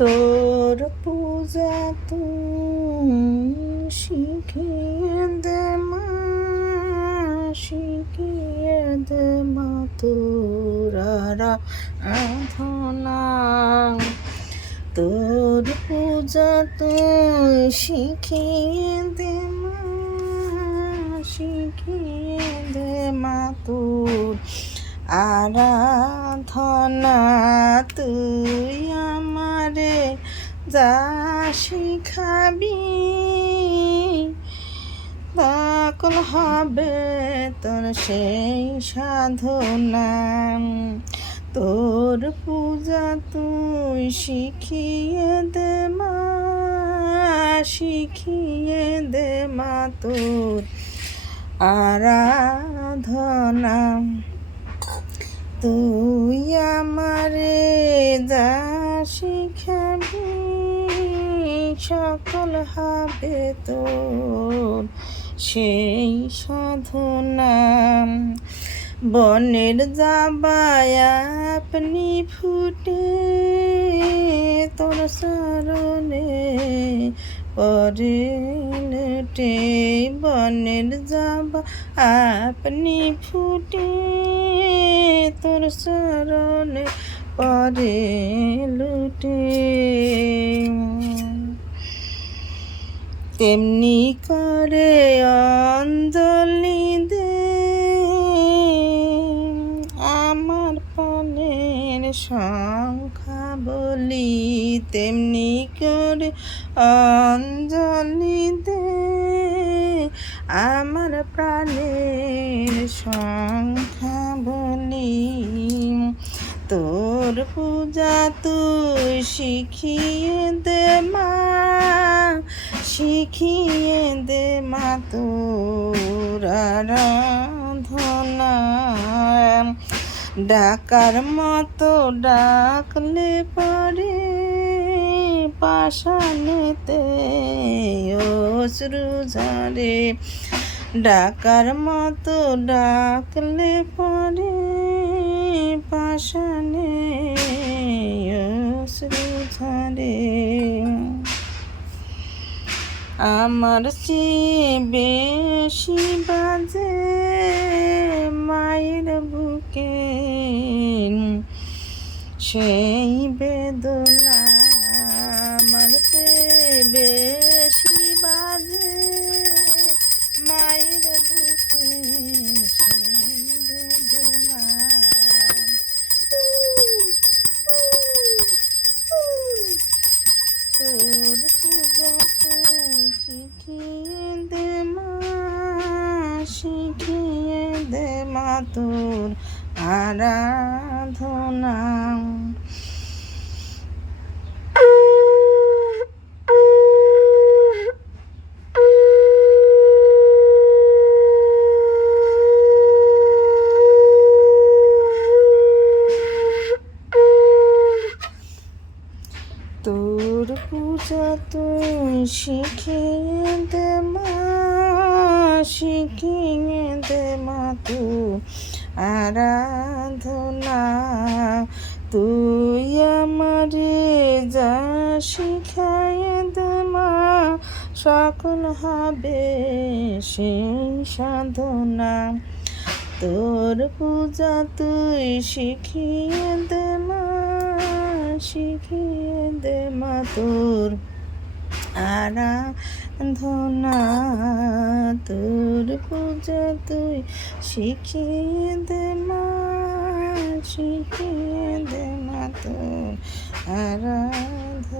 তোর পূজা তুই শিখিয়ে দে মা, শিখিয়ে দে মা তোর আরাধনা। তোর পূজা তুই শিখিয়ে দে মা, শিখিয়ে দে মা তোর আরাধনা। তুই আমারে যা শিখাবি তখন হবে তোর সেই সাধনা। তোর পূজা তুই শিখিয়ে দে মা, শিখিয়ে দে মা তোর আরাধনা। তুই আমারে যা শিখাবি সকল হবে তোর সেই সাধনা। বনের যাবায় আপনি ফুটে তোর চরণে পরে লুটে। বনের যাবা আপনি ফুটে তোর চরণে পরে লুটে। তেমনি করে অঞ্জলি দে আমার প্রাণের সংখ্যা বলি। তেমনি করে অঞ্জলি দে আমার প্রাণের সংখ্যা বলি। তোর পূজা তুই শিখিয়ে দে মা, শিখিয়ে দে মা তোর আরাধনা। ডাকার মতো ডাকলে পরে পাষাণেতে অশ্রু ঝরে। ডাকার মতো ডাকলে পরে পাষাণে অশ্রু ঝরে। আমার চেয়ে বেশি বাজে মায়ের বুকে সেই বেদনা। আমার চেয়ে বেশি বাজে মায়ের বুকে সেই বেদনা। তোর পূজা তুই শিখিয়ে দে মা, শিখিয়ে দে মা তোর আরাধনা। তোর পূজা তুই শিখিয়ে দে মা, শিখিয়ে দে মা তোর আরাধনা। তুই আমারে যা শিখায়ে দে মা সকল হবে সেই সাধনা। তোর পূজা তুই শিখিয়ে দে মা, শিখিয়ে দে মা তোর আরাধনা। তোর পূজা তুই শিখিয়ে দে মা, শিখিয়ে দে মা তোর আরাধনা।